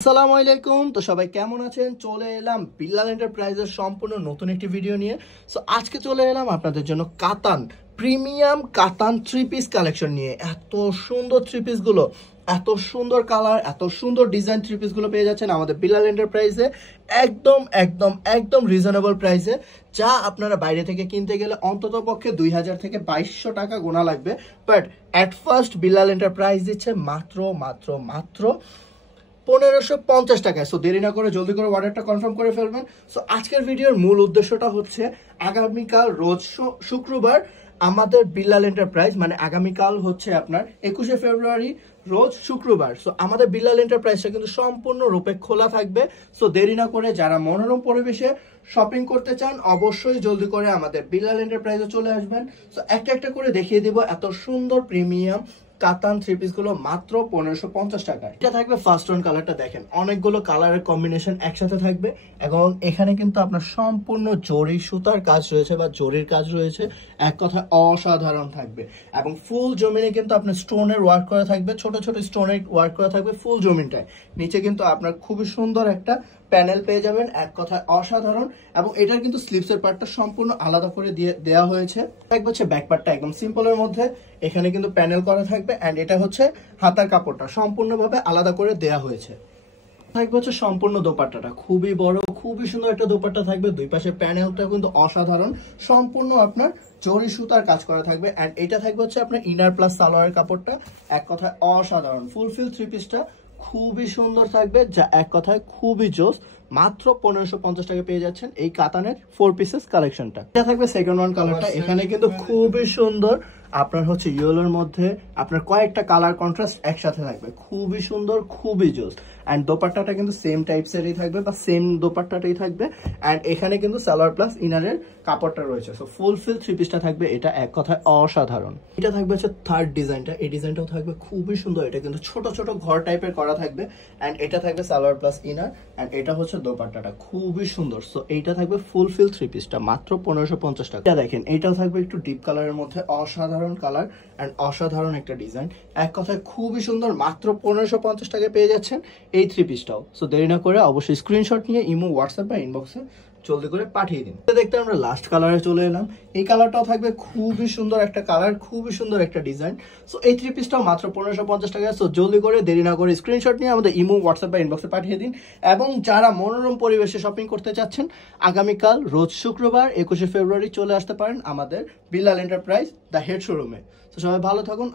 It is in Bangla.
আসসালামু আলাইকুম। তো সবাই কেমন আছেন? চলে এলাম বিল্লাল এন্টারপ্রাইজের সম্পূর্ণ নতুন একটি ভিডিও নিয়ে। সো আজকে চলে এলাম আপনাদের জন্য কাতান প্রিমিয়াম কাতান থ্রি পিস কালেকশন নিয়ে। এত সুন্দর থ্রি পিসগুলো, এত সুন্দর কালার, এত সুন্দর ডিজাইন থ্রি পিসগুলো পেয়ে যাচ্ছেন আমাদের বিল্লাল এন্টারপ্রাইজে একদম একদম একদম রিজনেবল প্রাইসে, যা আপনারা বাইরে থেকে কিনতে গেলে অন্তত পক্ষে 2000 থেকে 2200 টাকা গোনা লাগবে। But at first Billal enterprise দিচ্ছে মাত্র মাত্র মাত্র 1550 টাকায়। সো দেরি না করে জলদি করে অর্ডারটা কনফার্ম করে ফেলবেন। সো আজকের ভিডিওর মূল উদ্দেশ্যটা হচ্ছে আগামীকাল রোজ শুক্রবার আমাদের বিল্লাল এন্টারপ্রাইজ, মানে আগামীকাল হচ্ছে আপনার 21শে ফেব্রুয়ারি রোজ শুক্রবার। সো আমাদের বিল্লাল এন্টারপ্রাইজটা কিন্তু সম্পূর্ণ রূপে খোলা থাকবে। সো দেরি না করে যারা মনোরম পরিবেশে শপিং করতে চান অবশ্যই জলদি করে আমাদের বিল্লাল এন্টারপ্রাইজে চলে আসবেন। সো একটা একটা করে দেখিয়ে দিব এত সুন্দর প্রিমিয়াম কাতান থ্রি পিস গুলো মাত্র 1550 টাকায়। এটা থাকবে ফার্স্ট ওয়ান কালারটা দেখেন, অনেকগুলো কালারের কম্বিনেশন একসাথে থাকবে এবং এখানে কিন্তু আপনার সম্পূর্ণ জরি সুতার কাজ রয়েছে বা জরির কাজ রয়েছে, এক কথা অসাধারণ থাকবে। এবং ফুল জমিনে কিন্তু আপনার স্টোনের ওয়ার্ক করা থাকবে, ছোট ছোট স্টোনের ওয়ার্ক করা থাকবে ফুল জমিনটায়। নিচে কিন্তু আপনার খুবই সুন্দর একটা প্যানেল পেয়ে যাবেন, এক কথায় অসাধারণ। এবং এটার কিন্তু স্লিপসের পার্টটা সম্পূর্ণ আলাদা করে দেওয়া হয়েছে। এক হচ্ছে ব্যাক পার্টটা একদম সিম্পলের মধ্যে, এখানে কিন্তু প্যানেল করা থাকবে এন্ড এটা হচ্ছে হাতার কাপড়টা সম্পূর্ণভাবে আলাদা করে দেওয়া হয়েছে। থাকবে হচ্ছে সম্পূর্ণ দোপাট্টাটা খুবই বড়, খুবই সুন্দর একটা দোপাট্টা থাকবে। দুই পাশে প্যানেলটা কিন্তু অসাধারণ, সম্পূর্ণ আপনার জরি সুতার কাজ করা থাকবে। এন্ড এটা থাকবে হচ্ছে আপনার ইনার প্লাস সালোয়ারের কাপড়টা, এক কথায় অসাধারণ। ফুলফিল থ্রি পিসটা খুবই সুন্দর থাকবে, যা এক কথায় খুবই জোস। মাত্র 1550 টাকা পেয়ে যাচ্ছেন এই কাতানের 4 পিসেস কালেকশনটা। এটা থাকবে সেকেন্ড ওয়ান কালারটা, এখানে কিন্তু খুবই সুন্দর আপনার হচ্ছে ইয়েলোর মধ্যে আপনার কয়েকটা কালার কন্ট্রাস্ট একসাথে থাকবে, খুবই সুন্দর, খুবই জোস। এন্ড দোপাট্টাটা কিন্তু সেম টাইপসেরই থাকবে বা সেম দোপাট্টাটাই থাকবে। এন্ড এখানে কিন্তু সালোয়ার প্লাস ইনারের কাপড়টা রয়েছে। সো ফুলফিল থ্রি পিসটা থাকবে, এটা এক কথায় অসাধারণ। এটা থাকবে হচ্ছে থার্ড ডিজাইনটা, এই ডিজাইনটাও থাকবে খুবই সুন্দর। এটা কিন্তু ছোট ছোট ঘর টাইপের করা থাকবে। এন্ড এটা থাকবে সালোয়ার প্লাস ইনার, এন্ড এটা হচ্ছে দোপাট্টাটা খুবই সুন্দর। সো এইটা থাকবে ফুলফিল থ্রি পিসটা মাত্র 1550 টাকা। দেখেন এটাও থাকবে একটু ডিপ কালারের মধ্যে, অসাধারণ কালার এন্ড অসাধারণ একটা ডিজাইন, এক কথায় খুবই সুন্দর। মাত্র 1550 টাকায় পেয়ে যাচ্ছেন এই থ্রি পিসটাও। সো দেরি না করে অবশ্যই স্ক্রিনশট নিয়ে ইমো, হোয়াটসঅ্যাপ বা ইনবক্সে জলদি করে পাঠিয়ে দিন। দেখতে আমরা লাস্ট কালারে চলে এলাম। এই কালারটাও থাকবে খুবই সুন্দর একটা কালার, খুবই সুন্দর একটা ডিজাইন। সো এই থ্রি পিসটাও মাত্র 1550 টাকা। সো জলদি করে দেরি না করে স্ক্রিনশট নিয়ে আমাদের ইমো, হোয়াটসঅ্যাপ বা ইনবক্সে পাঠিয়ে দিন। এবং যারা মনোরম পরিবেশে শপিং করতে চাচ্ছেন আগামীকাল রোজ শুক্রবার 21শে ফেব্রুয়ারি চলে আসতে পারেন আমাদের বিল্লাল এন্টারপ্রাইজ দ্য হেড শোরুমে। তো সবাই ভালো থাকুন।